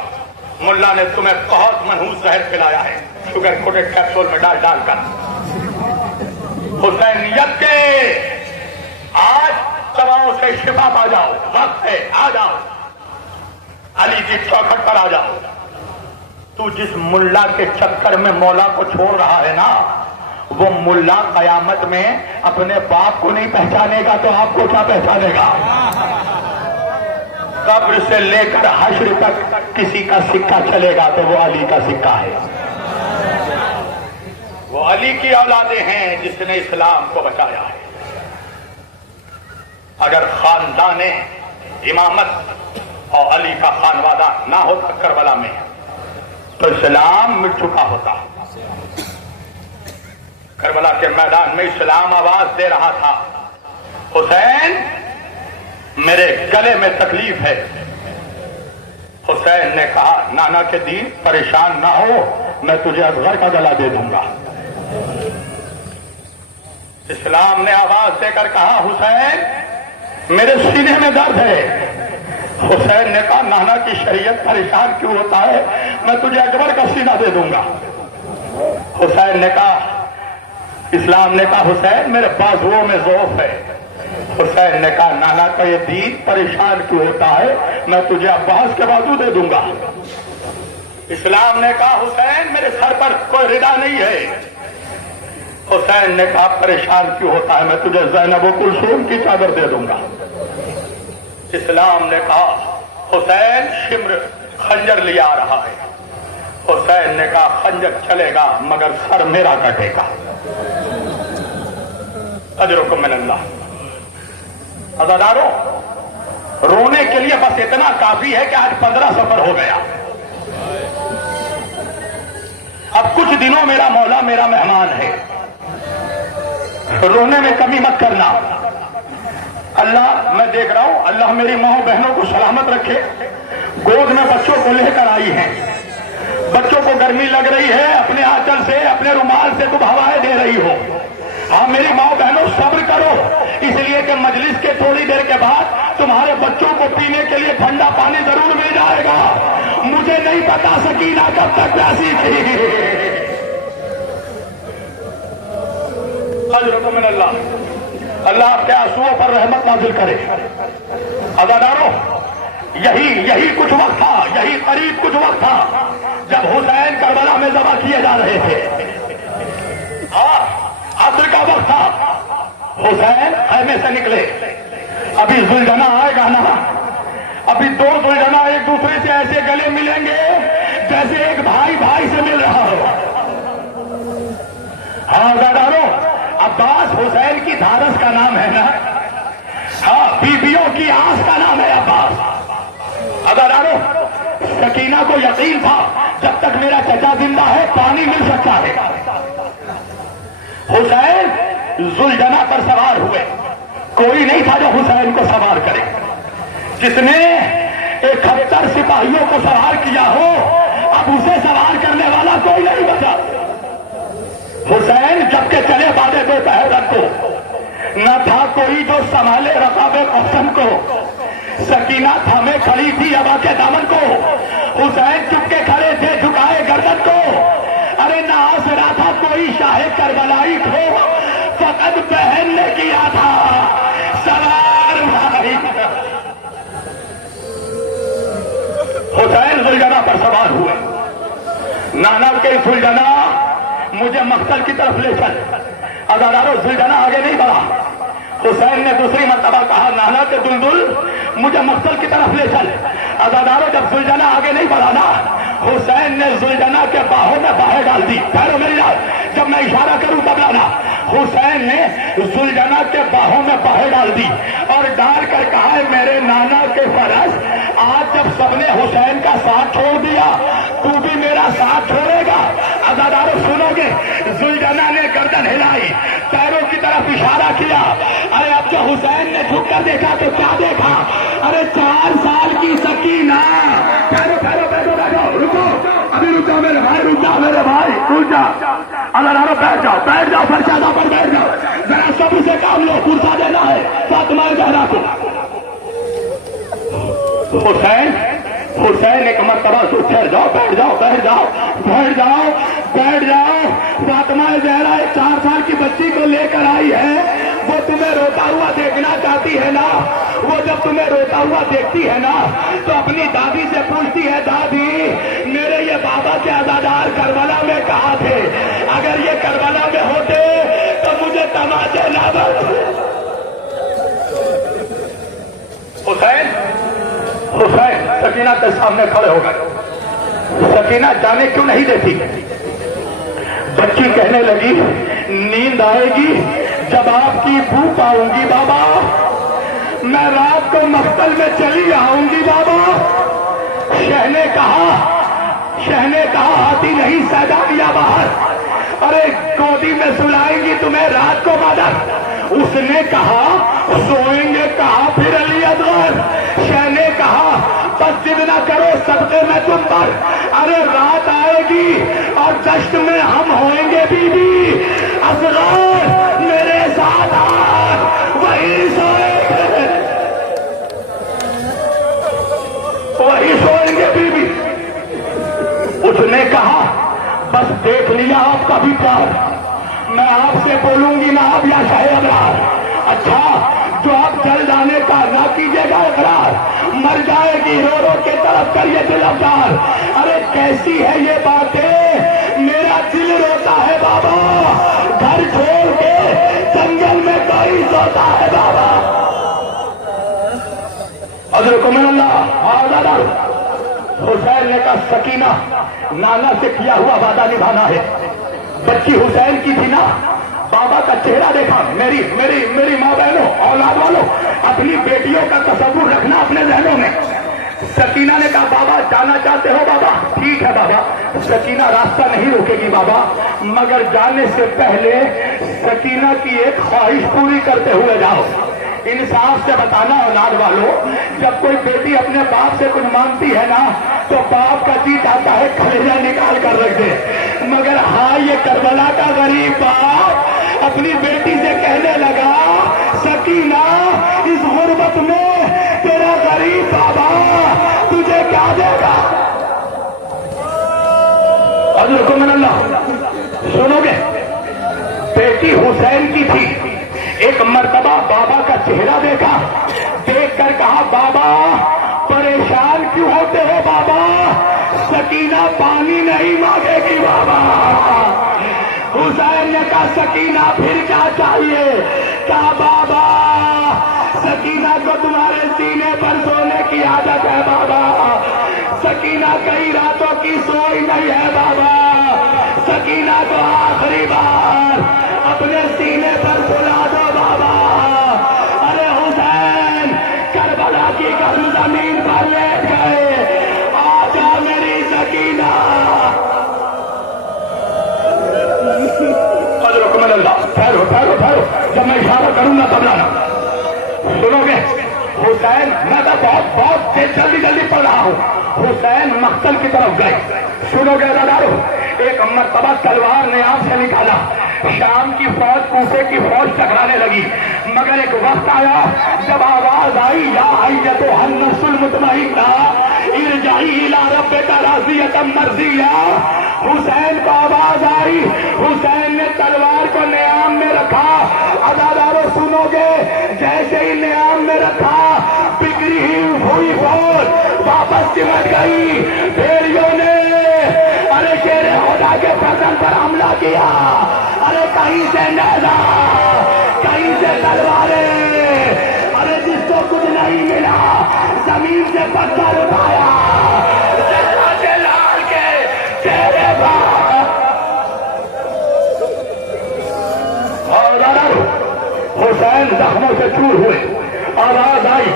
ملا نے تمہیں بہت منحوس زہر پلایا ہے شوگر کوٹڈ کیپسول میں ڈال کر. حسینیت کے آج دواؤں سے شفا پا جاؤ, وقت ہے, آ جاؤ علی کی چوکھٹ پر آ جاؤ. تو جس ملا کے چکر میں مولا کو چھوڑ رہا ہے نا, وہ ملا قیامت میں اپنے باپ کو نہیں پہچانے گا تو آپ کو کیا پہچانے گا؟ قبر سے لے کر حشر تک کسی کا سکہ چلے گا تو وہ علی کا سکہ ہے. وہ علی کی اولادیں ہیں جس نے اسلام کو بچایا ہے. اگر خاندان امامت اور علی کا خانوادہ نہ ہوتا کربلا میں تو اسلام مٹ چکا ہوتا. کربلا کے میدان میں اسلام آواز دے رہا تھا, حسین میرے گلے میں تکلیف ہے. حسین نے کہا نانا کے دین پریشان نہ ہو, میں تجھے اصغر کا گلا دے دوں گا. اسلام نے آواز دے کر کہا حسین میرے سینے میں درد ہے. حسین نے کہا نانا کی شریعت پریشان کیوں ہوتا ہے, میں تجھے اکبر کا سینہ دے دوں گا. حسین نے کہا, اسلام نے کہا حسین میرے بازوؤں میں ضعف ہے. حسین نے کہا نانا کا یہ دین پریشان کیوں ہوتا ہے, میں تجھے عباس کے بازو دے دوں گا. اسلام نے کہا حسین میرے سر پر کوئی ردا نہیں ہے. حسین نے کہا پریشان کیوں ہوتا ہے, میں تجھے زینب و کلثوم کی چادر دے دوں گا. اسلام نے کہا حسین شمر خنجر لیا آ رہا ہے. حسین نے کہا خنجر چلے گا مگر سر میرا کٹے گا. اجرکم من اللہ. عزاداروں, رونے کے لیے بس اتنا کافی ہے کہ آج 15 سفر ہو گیا. اب کچھ دنوں میرا مولا میرا مہمان ہے, رونے میں کمی مت کرنا. اللہ میں دیکھ رہا ہوں, اللہ میری ماں بہنوں کو سلامت رکھے. گود میں بچوں کو لے کر آئی ہیں, بچوں کو گرمی لگ رہی ہے, اپنے آنچل سے اپنے رومال سے تم ہوائیں دے رہی ہو. ہاں میری ماں بہنوں صبر کرو, اس لیے کہ مجلس کے تھوڑی دیر کے بعد تمہارے بچوں کو پینے کے لیے ٹھنڈا پانی ضرور مل جائے گا. مجھے نہیں پتا سکینہ کب تک پیاسی تھی. اجرکم من اللہ. اللہ آپ کے آنسوؤں پر رحمت نازل کرے. عزاداروں, یہی کچھ وقت تھا, یہی قریب کچھ وقت تھا جب حسین کربلا میں ذبح کیے جا رہے تھے. عصر کا وقت تھا. حسین خیمے سے نکلے, ابھی زلجنا آئے گا نا, ابھی دو زلجنا ایک دوسرے سے ایسے گلے ملیں گے جیسے ایک بھائی بھائی سے مل رہا ہو. ہاں زادارو, عباس حسین کی دھارس کا نام ہے نا, ہاں بیویوں کی آس کا نام ہے عباس. زادارو, سکینہ کو یقین تھا جب تک میرا چچا زندہ ہے پانی مل سکتا ہے. حسین زلجنا پر سوار ہوئے, کوئی نہیں تھا جو حسین کو سوار کرے. جس نے 71 سپاہیوں کو سوار کیا ہو اب اسے سوار کرنے والا کوئی نہیں بچا. حسین جب کہ چلے بادے دوپہر رات کو, نہ تھا کوئی جو سنبھالے رقاب قسم کو. سکینہ تھامے کھڑی تھی ابا کے دامن کو, حسین چپ کے کھڑے تھے جھکائے گردن کو. ارے نہ آسرا تھا کوئی شاہ کربلائی کو, فقط بہن نے کیا تھا سوار بھائی. حسین زلجنا پر سوار ہوئے. نانا کے زلجنا مجھے مقتل کی طرف لے چل. عزادارو, زلجنا آگے نہیں بڑھا. حسین نے دوسری مرتبہ کہا نانا کے دلدل مجھے مقتل کی طرف لے چل. عزادارو, جب زلجنا آگے نہیں بڑھا نا, حسین نے زلجنا کے باہوں میں باہیں ڈال دی. ٹھہرو میری بات, جب میں اشارہ کروں تب لانا. حسین نے زلجنا کے باہوں میں باہیں ڈال دی اور ڈال کر کہا ہے میرے نانا کے فرض, آج جب سب نے حسین کا ساتھ چھوڑ دیا تو بھی میرا ساتھ چھوڑے گا. عزادارو سنو گے, زلجنا نے گردن ہلائی, پیروں کی طرف اشارہ کیا. ارے اب جو حسین نے جھک کر دیکھا تو کیا دیکھا, ارے 4 سال کی سکینہ. ٹھہرو ٹھہرو, بیٹھو بیٹھو, رکو ابھی, رکو میرے بھائی, رک جاؤ میرے بھائی, رک جاؤ. عزادارو بیٹھ جاؤ, بیٹھ جاؤ, فرشادہ پر بیٹھ جاؤ. ذرا سب سے کام لو, پرسا دینا ہے فاطمہ زہرا کو. حسین ایک مرتبہ تو ٹھہر جاؤ, بیٹھ جاؤ, بیٹھ جاؤ, بیٹھ جاؤ, بیٹھ جاؤ. فاطمہ زہرا 4 سال کی بچی کو لے کر آئی ہے, وہ تمہیں روتا ہوا دیکھنا چاہتی ہے نا. وہ جب تمہیں روتا ہوا دیکھتی ہے نا تو اپنی دادی سے پوچھتی ہے, دادی میرے یہ بابا کے عزادار کربلا میں کہاں تھے, اگر یہ کربلا میں ہوتے تو مجھے تماچے نہ بڑھتے. حسین سکینہ کے سامنے کھڑے ہو گئے. سکینہ جانے کیوں نہیں دیتی. بچی کہنے لگی نیند آئے گی جب آپ کی بو پاؤں گی بابا, میں رات کو مقتل میں چلی آؤں گی بابا. شہ نے کہا آتی نہیں سیدا یا باہر, ارے گودی میں سلائیں گی تمہیں رات کو مادر. اس نے کہا سوئیں گے کہا پھر علی اصغر. شہ نے کہا بس ضد نہ کرو صدقے میں تم پر, ارے رات آئے گی اور جشن میں ہم ہوئیں گے بی بی. اصغر میرے ساتھ وہی سوئیں گے, وہی سوئیں گے بی بی. اس نے کہا بس دیکھ لیا آپ کا بھی پیار, میں آپ سے بولوں گی نا اب یا شاہ ابرار. اچھا جو آپ جل جانے کا نہ کیجیے گا اقرار, مر جائے گی رو رو کے طرف کریے دل افطار. ارے کیسی ہے یہ باتیں, میرا دل روتا ہے بابا, گھر چھوڑ کے جنگل میں کوئی سوتا ہے بابا. حضرت من اللہ. حسین نے کہا سکینہ نانا سے کیا ہوا وعدہ نبھانا ہے. بچی حسین کی تھی نا, بابا کا چہرہ دیکھا. میری ماں بہنوں اولاد والوں, اپنی بیٹیوں کا تصور رکھنا اپنے ذہنوں میں. سکینہ نے کہا بابا جانا چاہتے ہو بابا, ٹھیک ہے بابا. سکینہ راستہ نہیں روکے گی بابا, مگر جانے سے پہلے سکینہ کی ایک خواہش پوری کرتے ہوئے جاؤ. انصاف سے بتانا اولاد والوں, جب کوئی بیٹی اپنے باپ سے کچھ مانگتی ہے نا تو باپ کا جی چاہتا ہے کلیجہ نکال کر رکھ دے, مگر ہاں یہ کربلا کا غریب باپ اپنی بیٹی سے کہنے لگا سکینہ اس غربت میں تیرا غریب بابا تجھے کیا دے گا. حضرت من اللہ سنو گے, بیٹی حسین کی تھی. ایک مرتبہ بابا کا چہرہ دیکھا, دیکھ کر کہا بابا پریشان کیوں ہوتے ہو بابا, سکینہ پانی نہیں مانگے گی بابا. حسین نے کہا سکینہ پھر کیا چاہیے, کہا بابا سکینہ کو سکینہ کئی راتوں کی سوئی نہیں ہے بابا، سکینہ کو آخری بار اپنے سینے پر بلا دو بابا۔ ارے حسین کربلا کی گرم زمین پر لیٹ گئے، آجا میری سکینہ۔ قدرکم اللہ، ٹھہرو ٹھہرو ٹھہرو، جب میں اشارہ کروں گا تب لانا، سنو گے؟ حسین، میں تو بہت جلدی جلدی پڑھ رہا ہوں۔ حسین مقتل کی طرف گئے، سنو گے عزیزارو؟ ایک مرتبہ تلوار نے آپ سے نکالا، شام کی فوج کوفے کی فوج ٹکرانے لگی، مگر ایک وقت آیا جب آواز آئی یا ایتھا النفس المطمئنہ ارجعی الی ربک راضیۃ مرضیہ، حسین کو آواز آئی، حسین نے تلوار کو نیام میں رکھا۔ عزیزارو سنو گے؟ جیسے ہی نیام میں رکھا، بکری ہوئی فوج واپس سمٹ گئی، بھیڑیوں نے ارے شیر خدا کے گردن پر حملہ کیا، ارے کہیں سے نیزہ، کہیں سے تلواریں، ارے جس کو کچھ نہیں ملا زمین سے پتھر اٹھایا، لال کے چہرے پر۔ اور حسین زخموں سے چور ہوئے، آواز آئی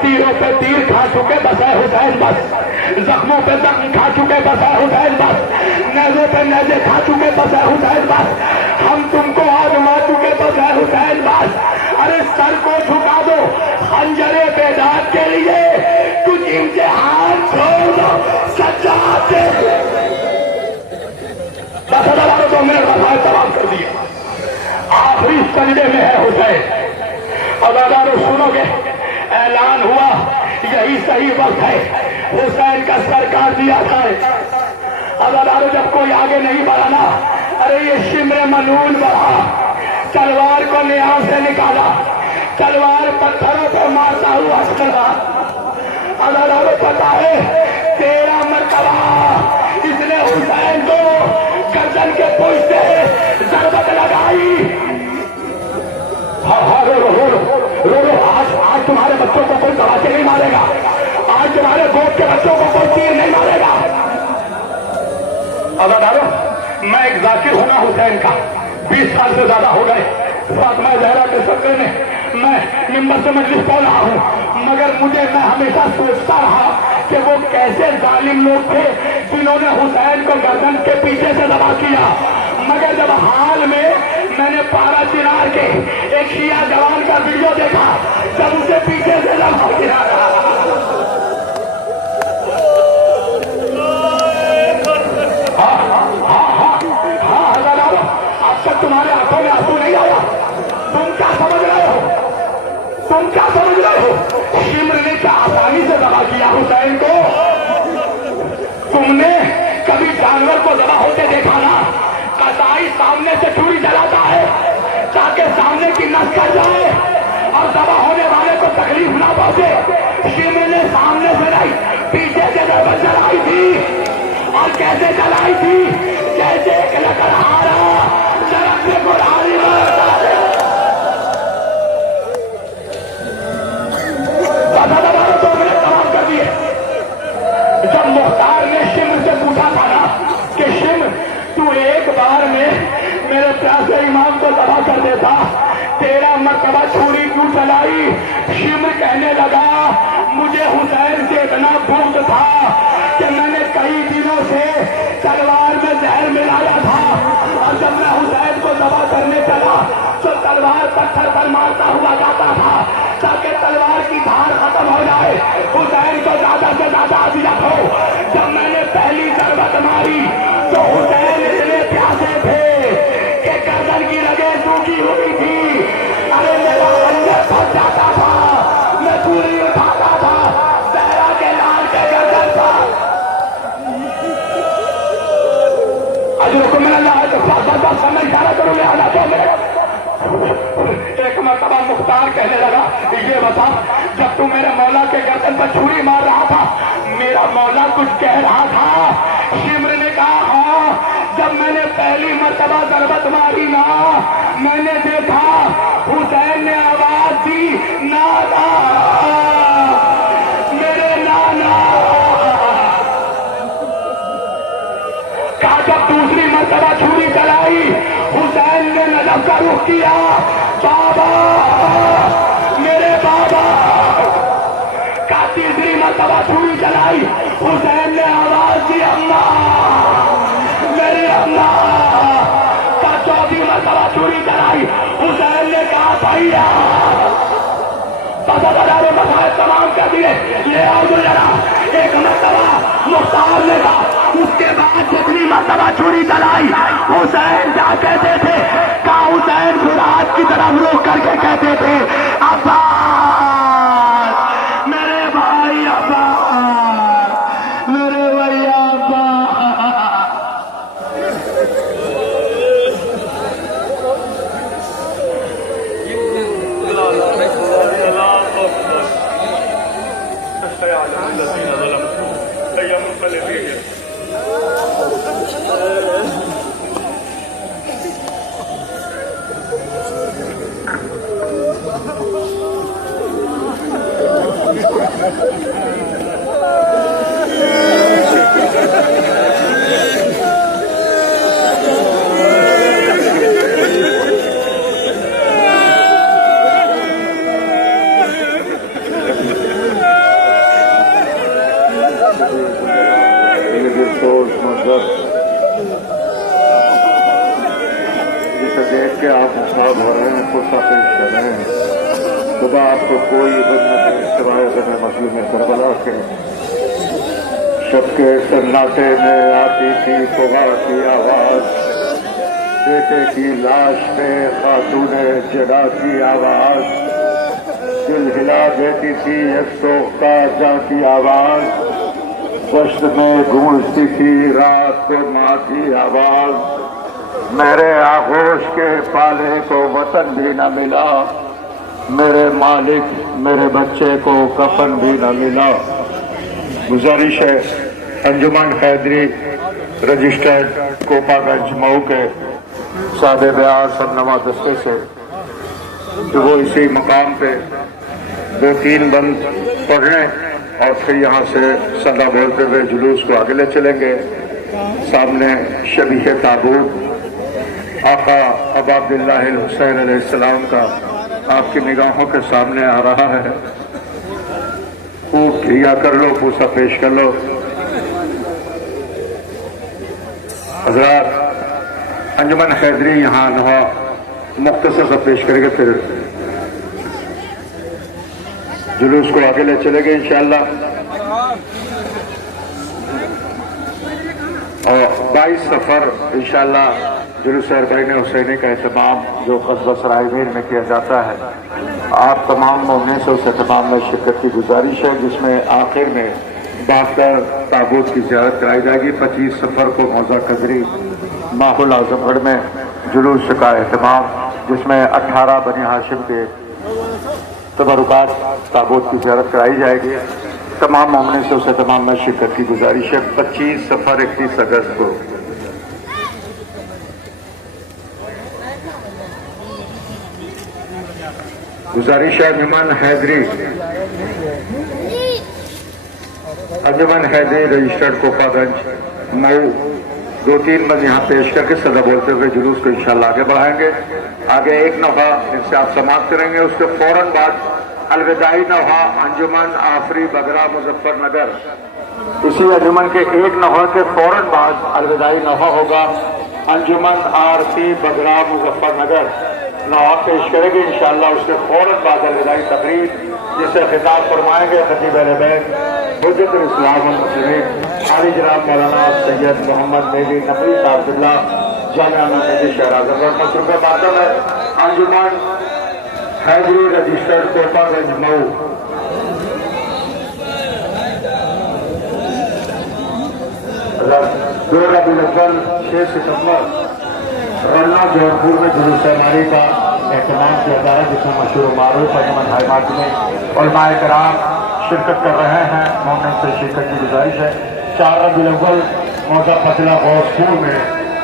تیروں پہ تیر کھا چکے بس ہے حسین بس، زخموں پہ زخم کھا چکے بس ہے حسین بس، نیزوں پہ نیزے کھا چکے بس ہے حسین بس، ہم تم کو آزما چکے بس ہے حسین بس۔ ارے سر کو جھکا دو خنجر بیداد کے لیے، کچھ امتحان چھوڑ دو سجاد سے۔ بس ہزاروں تو میرے مسائل تمام کر دیے، آخری سجدے میں ہے حسین۔ اب ہزاروں سنو گے؟ اعلان ہوا یہی صحیح وقت ہے حسین کا سر کاٹ دیا جائے۔ اب ہزاروں جب کوئی آگے نہیں بڑھا نا، ارے یہ شمر ملول بڑھا، تلوار کو نیام سے نکالا، تلوار پتھروں پہ مارتا ہوا چلا۔ اب ہزاروں پتا ہے 13 مرتبہ اس نے حسین کو گردن کے پشت سے ضربت لگائی۔ ہاں رو رو رو رو رو، آج تمہارے بچوں کو کوئی تباچے نہیں مارے گا، آج تمہارے گوٹ کے بچوں کو کوئی تیر نہیں مارے گا۔ عزیزارو میں ایک ذاکر ہوں نا حسین کا، 20 سال سے زیادہ ہو گئے، فاطمہ زہرا کے صدقے میں میں ممبر سے مجلس پڑھ رہا ہوں، مگر میں ہمیشہ سوچتا رہا کہ وہ کیسے ظالم لوگ تھے جنہوں نے حسین کو گردن کے پیچھے سے دبا کیا۔ مگر جب حال میں نے پارا چنار کے ایک شیعہ جوان کا ویڈیو دیکھا، جب اسے پیچھے سے دبا کیا اب تک تمہارے ہاتھوں میں آنسو نہیں آیا؟ تم کیا سمجھ رہے ہو؟ تم کیا سمجھ رہے ہو؟ شمر نے کیا آسانی سے دبا کیا حسین کو؟ تم نے کبھی جانور کو ذبح ہوتے دیکھا نا؟ قصائی سامنے سے چوری جلاتا ہے تاکہ سامنے کی نس کر جائے اور ذبح ہونے والے کو تکلیف نہ پہنچے۔ شمر نے سامنے سے نہیں پیچھے سے ضربت چلائی تھی، اور کیسے چلائی تھی؟ جیسے ایک لکڑہارا درخت میں گڑھالی مارتا ہے۔ تو میں نے تمام کر دیے۔ جب مختار نے شمر سے پوچھا تھا نا کہ شمر تو ایک بار میں میرے پیاسے امام کو تباہ کر دیتا، 13 مرتبہ چھری کیوں چلائی؟ شمر کہنے لگا مجھے حسین سے اتنا بغض تھا کہ میں نے کئی دنوں سے تلوار میں زہر ملایا تھا، اور جب میں حسین کو ذبح کرنے چلا تو تلوار پتھر پر مارتا ہوا جاتا تھا تاکہ تلوار کی دھار ختم ہو جائے، حسین کو زیادہ سے زیادہ اذیت ہو۔ جب میں نے پہلی ضربت ماری تو حسین اتنے پیاسے تھے کہ گردن کی رگیں سوکھی ہوئی تھی، ارے میرا خنجر پھنس جاتا تھا، میں پوری اٹھاتا تھا زہرا کے لال کے گردن پر۔ اجرکم من اللہ ہے، بس میں اشارہ کروں گے آنا تو میرے۔ ایک مرتبہ مختار کہنے لگا یہ بتا جب تو میرے مولا کے گردن پر چھری مار رہا تھا میرا مولا کچھ کہہ رہا تھا؟ شمر نے کہا ہاں، جب میں نے پہلی مرتبہ ضربت ماری نا میں نے دیکھا حسین نے آواز دی نانا، میرے نانا۔ زینب کا رخ کیا، بابا میرے بابا کا تیسری مرتبہ چھری چلائی، حسین نے آواز دی اماں میرے اماں کا چوتھی مرتبہ چھری چلائی، حسین نے کہا بھیا بازار مسائل تمام کر دیے، لے آؤ جو ذرا ایک مرتبہ مختار نے کہا، اس کے بعد جتنی مرتبہ چھری چلائی حسین کیا کہتے تھے، کہا حسین فرات کی طرف روک کر کے کہتے تھے عباس میرے بھائی، عباس میرے بھائی، عباس جسے دیکھ کے آپ خواب ہو رہے ہیں، فرصہ پیش کر رہے ہیں، خدا آپ کو کوئی بدنہ سوائے بنے مظلوم کربلا کے شب کے سناٹے میں آتی تھی فغا کی آواز، بیٹے کی لاش پہ خاتون جدا کی آواز، دل ہلا دیتی تھی ایک سوختہ جاں کی آواز، دشت میں گونجتی تھی رات کو ماں کی آواز، میرے آغوش کے پالے کو وطن بھی نہ ملا، میرے مالک میرے بچے کو کفن بھی نہ ملا۔ گزارش ہے انجمن حیدری رجسٹرڈ کوپا گنج مئو کے سادے بیار سرنما دستے سے کہ وہ اسی مقام پہ 2-3 بند پڑھیں اور پھر یہاں سے صدا بولتے ہوئے جلوس کو آگے لے چلیں گے۔ سامنے شبیہ تابوت آقا ابا عبداللہ الحسین علیہ السلام کا آپ کی نگاہوں کے سامنے آ رہا ہے، خوب کھیا کر لو، پوسا پیش کر لو۔ حضرات انجمن حیدری یہاں نوا مختصر سا پیش کریں گے، پھر جلوس کو آگے لے چلے گے انشاءاللہ۔ اور 22 سفر انشاءاللہ جلوس اربعین حسینی کا اہتمام جو قصبہ سرائے میر میں کیا جاتا ہے، آپ تمام مومنین سے اس اہتمام میں شرکت کی گزارش ہے، جس میں آخر میں 72 تابوت کی زیارت کرائی جائے گی۔ 25 سفر کو موضع قدری ماحول اعظم گڑھ میں جلوس کا اہتمام، جس میں 18 بنی ہاشم کے تبرکات تابوت کی زیارت کرائی جائے گی۔ تمام مومنین سے اس اہتمام میں شرکت کی گزارش ہے۔ 25 سفر 31 اگست کو گزارش ہے انجمن حیدری رجسٹرڈ کوپا گنج مئو 2-3 بند یہاں پیش کر کے صدا بولتے ہوئے جلوس کو انشاءاللہ آگے بڑھائیں گے۔ آگے ایک نوحہ ان سے آپ سماعت کریں گے، اس کے فوراً بعد الوداعی نوحہ انجمن آفری بگرا مظفر نگر۔ اسی انجمن کے ایک نوحہ کے فوراً بعد الوداعی نوحہ ہوگا انجمن آرسی بگرا مظفر نگر، نوحہ پیش کریں گے انشاءاللہ۔ اس کے فوراً بعد الوداعی تقریر جسے خطاب فرمائیں گے خطیب اہل بیت حجت الاسلام والمسلمین عالی جناب مولانا سید محمد مہدی نقوی صاحب اللہ جامعہ مہدی شہر اعظم اور مصروف ماتم ہے انجمن حیدری رجسٹرڈ کوپا گنج مئو۔ دو ربیع الاول 6 ستمبر رلنا جونپور میں جلوس ماری کا اہتمام کیا جا رہا ہے، جس میں مشہور و معروف انجمن حیمات میں علماء کرام شرکت کر رہے ہیں۔ مومن سے شرکت کی گزارش ہے۔ 4 ربیع الاول موضع پتلا غوثپور میں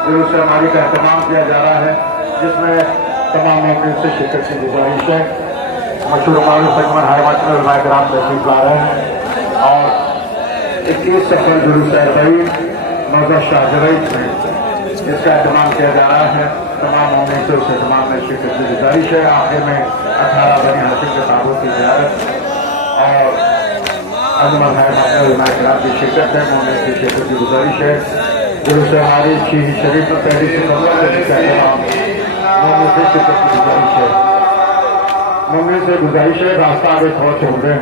جلوس ماری کا اہتمام کیا جا رہا ہے، جس میں تمام مومن سے شرکت کی گزارش ہے۔ مشہور و معروف انجمن حیمات میں علماء کرام تشریف لا رہے ہیں۔ اور 21 سفر جلوس اربعین موضع شاہجویت میں اس کا اہتمام کیا جا رہا ہے. تمام مومنین سے اس اہتمام میں شرکت کی گزارش ہے. آخر میں 18 بنی ہاشم کے تابوت کی زیارت اور انجمن علماء کرام کی شرکت ہے. مومنین کی شرکت کی گزارش ہے. جلوس ہماری شریف میں پہلی سے مومنین سے شرکت کی گزارش ہے. مومنین سے گزارش ہے راستہ آگے تھوڑا چھوڑ دیں.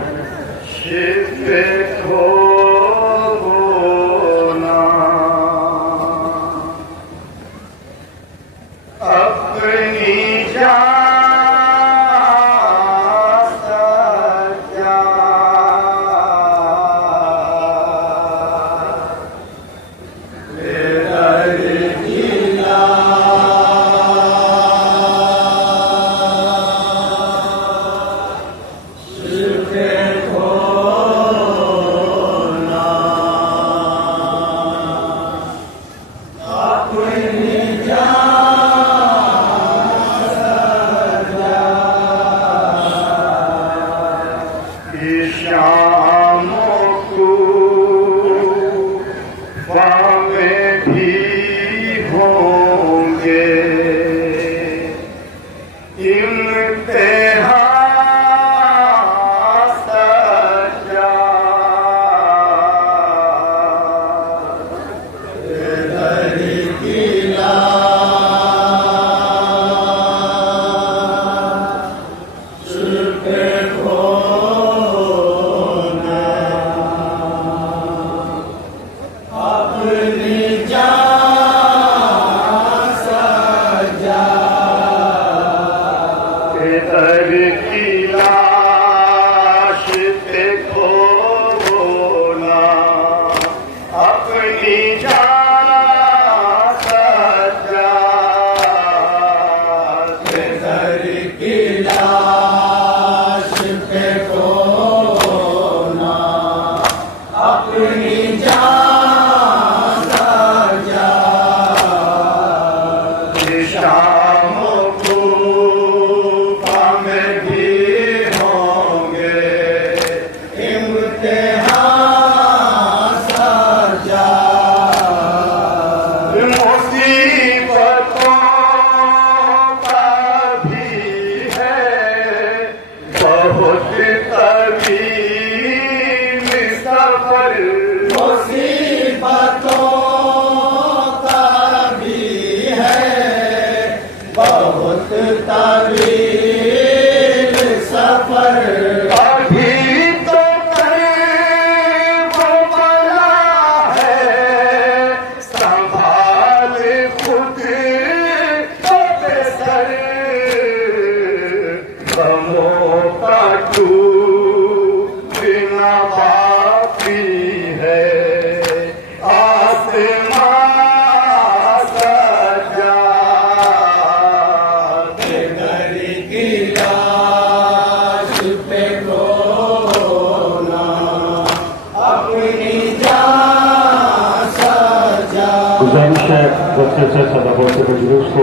گزارش ہے رستے سے صدقوں سے جلوس کو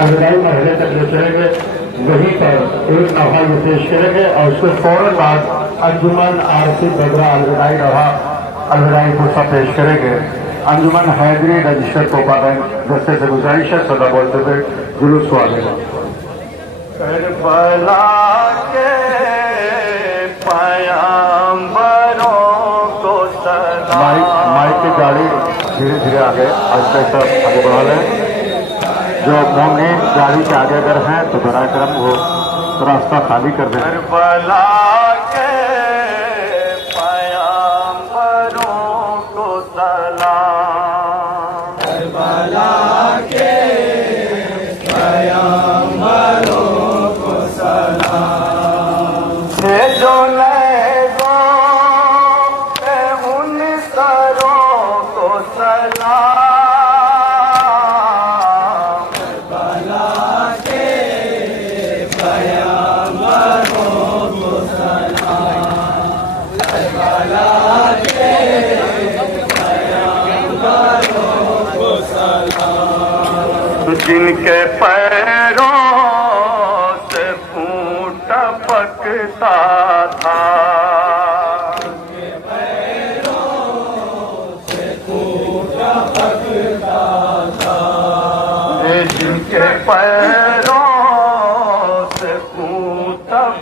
الوداعی مرحلے تک لے چلیں گے. وہیں پر ایک نوحہ یہ پیش کریں گے اور اس کے فوراً بعد انجمن عارفی بدرہ الوداعی نوحہ الوداعی فرصہ پیش کریں گے. انجمن حیدری رجسٹر کوپا بینک رستے سے گزارش ہے صدا بولتے ہوئے جلوس کو آگے. کربلا کے پیامبروں کو سلام. مائک کی گاڑی دھیرے دھیرے آگے آگے بڑھا لیں. جو مومنین گاڑی کے آگے اگر ہیں تو برائے کرم وہ راستہ خالی کر دیں. کربلا کے پیامبروں کو سلام. کربلا کے پیامبروں کو سلام. جو جن کے پیروں سے خون ٹپکتا تھا، جن کے پیروں سے خون ٹپکتا تھا،